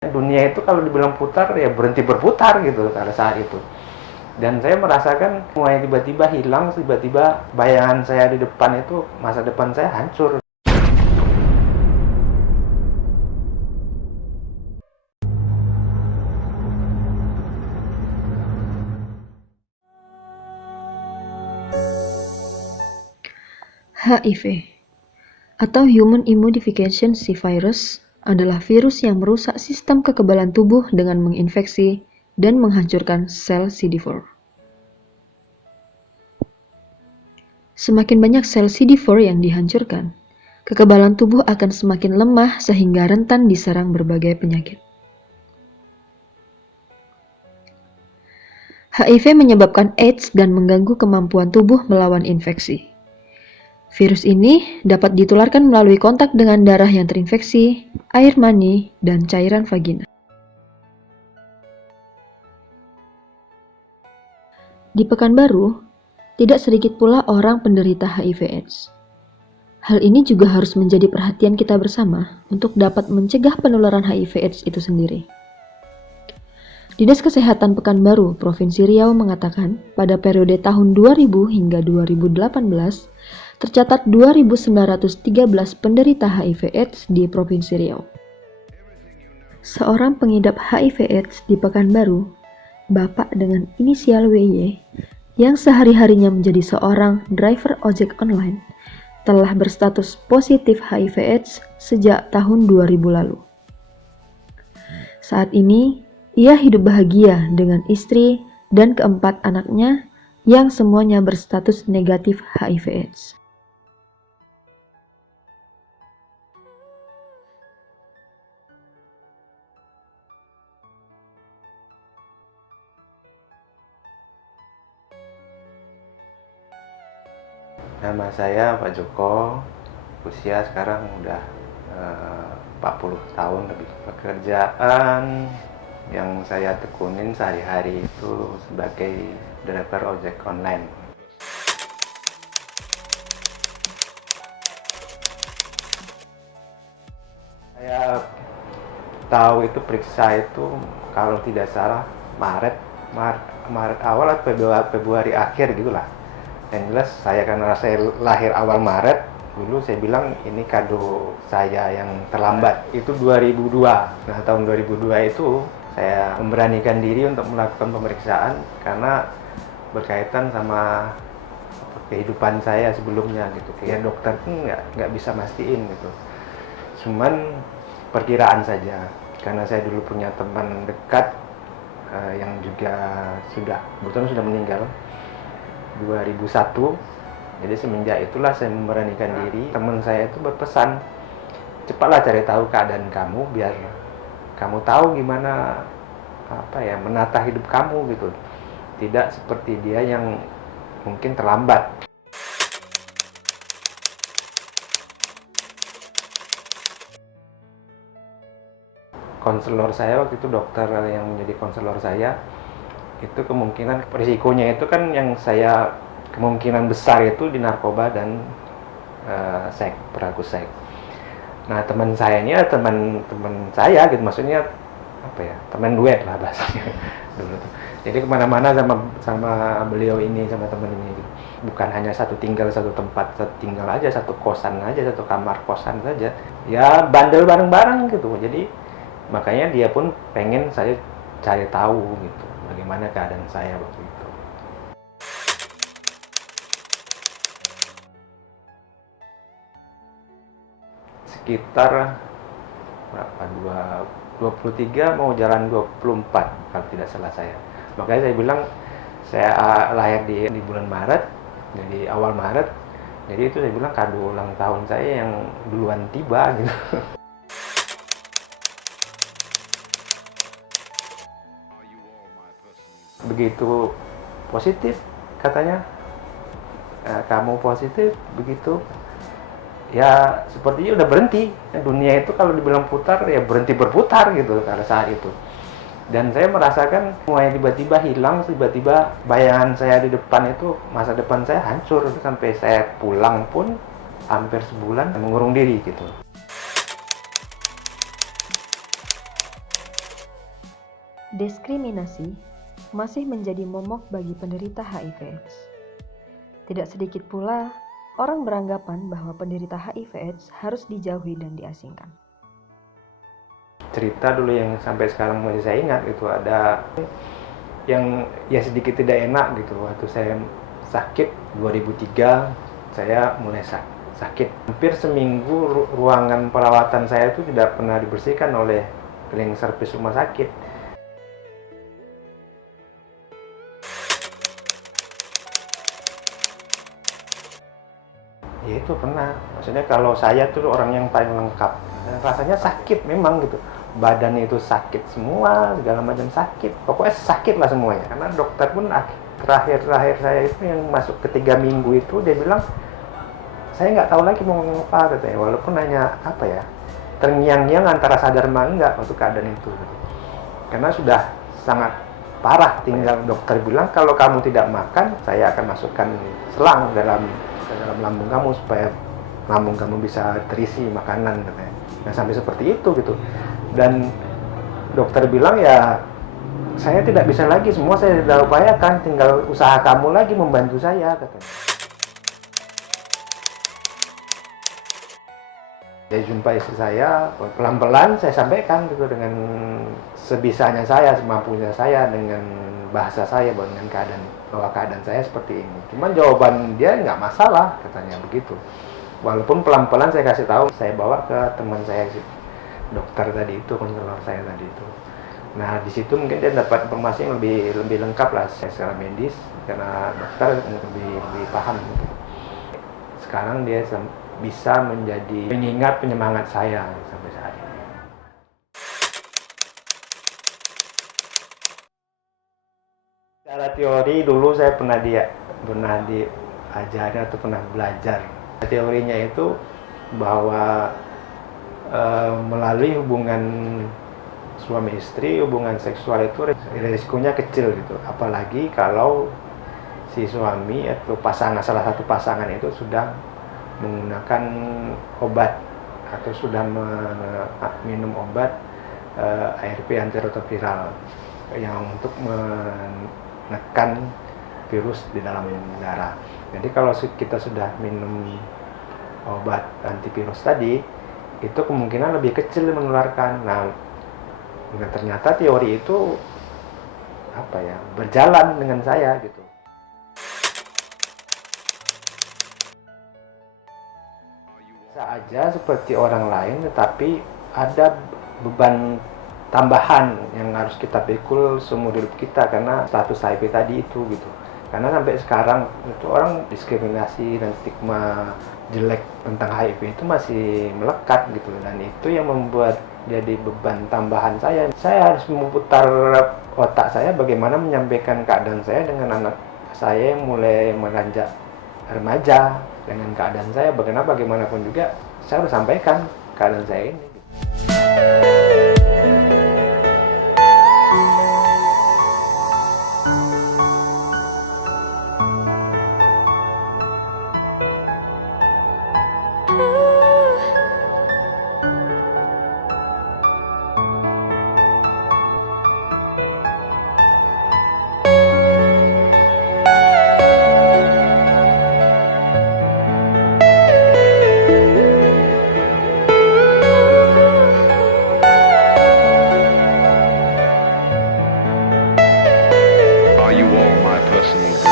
Dunia itu kalau dibilang putar ya berhenti berputar gitu pada saat itu. Dan saya merasakan semuanya tiba-tiba hilang, tiba-tiba bayangan saya di depan itu, masa depan saya hancur. HIV atau Human Immunodeficiency Virus adalah virus yang merusak sistem kekebalan tubuh dengan menginfeksi dan menghancurkan sel CD4. Semakin banyak sel CD4 yang dihancurkan, kekebalan tubuh akan semakin lemah sehingga rentan diserang berbagai penyakit. HIV menyebabkan AIDS dan mengganggu kemampuan tubuh melawan infeksi. Virus ini dapat ditularkan melalui kontak dengan darah yang terinfeksi, air mani, dan cairan vagina. Di Pekanbaru, tidak sedikit pula orang penderita HIV/AIDS. Hal ini juga harus menjadi perhatian kita bersama untuk dapat mencegah penularan HIV/AIDS itu sendiri. Dinas Kesehatan Pekanbaru, Provinsi Riau mengatakan pada periode tahun 2000 hingga 2018, tercatat 2.913 penderita HIV/AIDS di Provinsi Riau. Seorang pengidap HIV/AIDS di Pekanbaru, bapak dengan inisial WY, yang sehari-harinya menjadi seorang driver ojek online, telah berstatus positif HIV/AIDS sejak tahun 2000 lalu. Saat ini, ia hidup bahagia dengan istri dan keempat anaknya yang semuanya berstatus negatif HIV/AIDS. Nama saya Pak Joko, usia sekarang udah 40 tahun lebih. Pekerjaan yang saya tekunin sehari-hari itu sebagai driver ojek online. Saya tahu itu periksa itu kalau tidak salah Maret awal atau Februari akhir gitulah. Yang jelas saya, karena saya lahir awal Maret, dulu saya bilang ini kado saya yang terlambat. Itu 2002. Nah, tahun 2002 itu saya memberanikan diri untuk melakukan pemeriksaan karena berkaitan sama kehidupan saya sebelumnya gitu. Kayak dokter pun nggak bisa mastiin gitu. Cuman perkiraan saja. Karena saya dulu punya teman dekat yang juga kebetulan sudah meninggal 2001. Jadi semenjak itulah saya memberanikan diri. Teman saya itu berpesan, cepatlah cari tahu keadaan kamu biar kamu tahu gimana menata hidup kamu gitu. Tidak seperti dia yang mungkin terlambat. Konselor saya waktu itu, dokter yang menjadi konselor saya, itu kemungkinan risikonya itu kan yang saya kemungkinan besar itu di narkoba dan seks, perilaku seks. Nah, teman saya ini teman saya gitu, maksudnya teman duet lah bahasanya dulu tuh. Jadi kemana-mana sama beliau ini, sama teman ini gitu. Bukan hanya satu tempat, satu tinggal aja, satu kosan aja, satu kamar kosan saja. Ya bandel bareng-bareng gitu. Jadi makanya dia pun pengen saya cari tahu gitu bagaimana keadaan saya waktu itu. Sekitar 23 mau jalan 24 kalau tidak salah saya. Makanya saya bilang saya lahir di bulan Maret, jadi awal Maret. Jadi itu saya bilang kado ulang tahun saya yang duluan tiba gitu. Begitu positif katanya, kamu positif begitu, ya sepertinya udah berhenti. Dunia itu kalau dibilang putar ya berhenti berputar gitu pada saat itu. Dan saya merasakan semuanya tiba-tiba hilang, tiba-tiba bayangan saya di depan itu, masa depan saya hancur. Sampai saya pulang pun hampir sebulan mengurung diri gitu. Diskriminasi masih menjadi momok bagi penderita HIV/AIDS. Tidak sedikit pula orang beranggapan bahwa penderita HIV/AIDS harus dijauhi dan diasingkan. Cerita dulu yang sampai sekarang masih saya ingat itu ada yang ya sedikit tidak enak gitu. Waktu saya sakit 2003, saya mulai sakit. Hampir seminggu ruangan perawatan saya itu tidak pernah dibersihkan oleh cleaning service rumah sakit. Ya itu pernah. Maksudnya kalau saya tuh orang yang paling lengkap. Rasanya sakit memang gitu. Badan itu sakit semua, segala macam sakit. Pokoknya sakit lah semuanya. Karena dokter pun terakhir saya itu yang masuk ke 3 minggu itu dia bilang saya nggak tahu lagi mau ngomong apa katanya. Walaupun hanya apa ya, terngiang-ngiang antara sadar sama enggak untuk keadaan itu. Karena sudah sangat parah. Tinggal dokter bilang kalau kamu tidak makan, saya akan masukkan selang ke dalam lambung kamu supaya lambung kamu bisa terisi makanan katanya. Nah sampai seperti itu gitu. Dan dokter bilang ya saya tidak bisa lagi, semua saya sudah upayakan, tinggal usaha kamu lagi membantu saya katanya. Saya jumpa istri saya, pelan-pelan saya sampaikan gitu dengan sebisanya saya, semampunya saya, dengan bahasa saya bahwa keadaan saya seperti ini. Cuman jawaban dia nggak masalah katanya begitu. Walaupun pelan-pelan saya kasih tahu, saya bawa ke teman saya dokter tadi itu, konselor saya tadi itu. Nah di situ mungkin dia dapat informasi yang lebih lengkap lah secara medis, karena dokter lebih paham gitu. Sekarang dia bisa menjadi pengingat, penyemangat saya sampai saat ini. Secara teori dulu saya pernah diajari atau pernah belajar. Teorinya itu bahwa melalui hubungan suami istri, hubungan seksual itu risikonya kecil gitu. Apalagi kalau si suami atau salah satu pasangan itu sudah menggunakan obat atau sudah minum obat ARV antiretroviral yang untuk menekan virus di dalam darah. Jadi kalau kita sudah minum obat antivirus tadi, itu kemungkinan lebih kecil menularkan. Nah ternyata teori itu berjalan dengan saya gitu. Bisa aja seperti orang lain, tetapi ada beban tambahan yang harus kita pikul seumur hidup kita karena status HIV tadi itu gitu. Karena sampai sekarang itu orang diskriminasi dan stigma jelek tentang HIV itu masih melekat gitu, dan itu yang membuat jadi beban tambahan saya. Saya harus memutar otak saya bagaimana menyampaikan keadaan saya dengan anak saya yang mulai menanjak remaja, dengan keadaan saya bagaimanapun juga saya harus sampaikan keadaan saya ini. Are you all my personal